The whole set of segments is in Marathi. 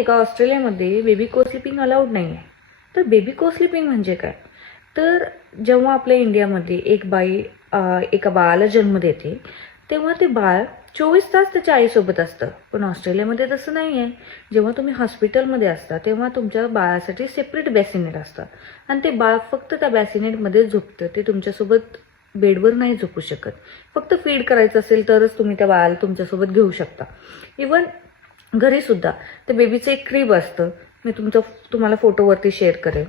आहे का, ऑस्ट्रेलियामध्ये बेबी को स्लिपिंग अलाउड नाही आहे. तर बेबी को स्लिपिंग म्हणजे काय? तर जेव्हा आपल्या इंडियामध्ये एक बाई एका बाळाला जन्म देते, तेव्हा ते बाळ 24 तास त्याच्या आईसोबत असतं. पण ऑस्ट्रेलियामध्ये तसं नाही आहे. जेव्हा तुम्ही हॉस्पिटलमध्ये असता तेव्हा तुमच्या बाळासाठी सेपरेट बॅसिनेट असतं आणि ते बाळ फक्त त्या बॅसिनेटमध्ये झोपतं. ते तुमच्यासोबत बेडवर नाही झोपू शकत. फक्त फीड करायचं असेल तरच तुम्ही त्या बाळाला तुमच्यासोबत घेऊ शकता. इवन घरीसुद्धा त्या बेबीचं एक क्रीब असतं, मी तुम्हाला फोटोवरती शेअर करेन.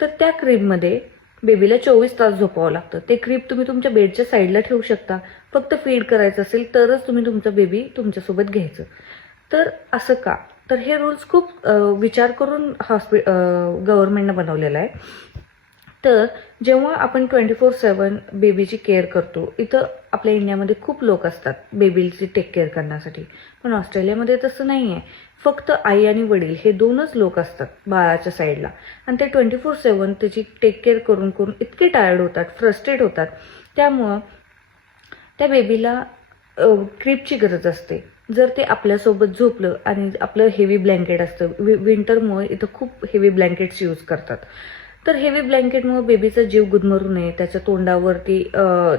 तर त्या क्रीबमध्ये बेबीला 24 तास झोपावं लागतं. ते क्रीब तुम्ही तुमच्या बेडच्या साईडला ठेवू शकता. फक्त फीड करायचं असेल तरच तुम्ही तुमचा बेबी तुमच्यासोबत घ्यायचं. तर असं का? तर हे रूल्स खूप विचार करून गव्हर्नमेंटनं बनवलेलं आहे. तर जेव्हा आपण 24/7 बेबीची केअर करतो, इथं आपल्या इंडियामध्ये खूप लोक असतात बेबीची टेक केअर करण्यासाठी. पण ऑस्ट्रेलियामध्ये तसं नाही आहे. फक्त आई आणि वडील हे दोनच लोक असतात बाळाच्या साईडला आणि ते 24/7 त्याची टेक केअर करून करून इतके टायर्ड होतात, फ्रस्ट्रेट होतात. त्यामुळं त्या बेबीला क्रीबची गरज असते. जर ते आपल्यासोबत झोपलं आणि आपलं हेवी ब्लँकेट असतं, विंटरमुळे इथं खूप हेवी ब्लँकेट्स यूज करतात. तर हेवी ब्लँकेटमुळे बेबीचा जीव गुदमरू नये, त्याच्या तोंडावरती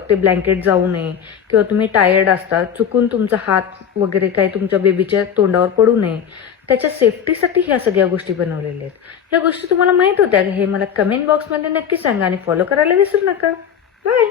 ते ब्लँकेट जाऊ नये किंवा तुम्ही टायर्ड असता, चुकून तुमचा हात वगैरे काही तुमच्या बेबीच्या तोंडावर पडू नये, त्याच्या सेफ्टीसाठी ह्या सगळ्या गोष्टी बनवलेल्या आहेत. ह्या गोष्टी तुम्हाला माहीत होत्या का? हे मला कमेंट बॉक्समध्ये नक्की सांगा आणि फॉलो करायला विसरू नका. बाय.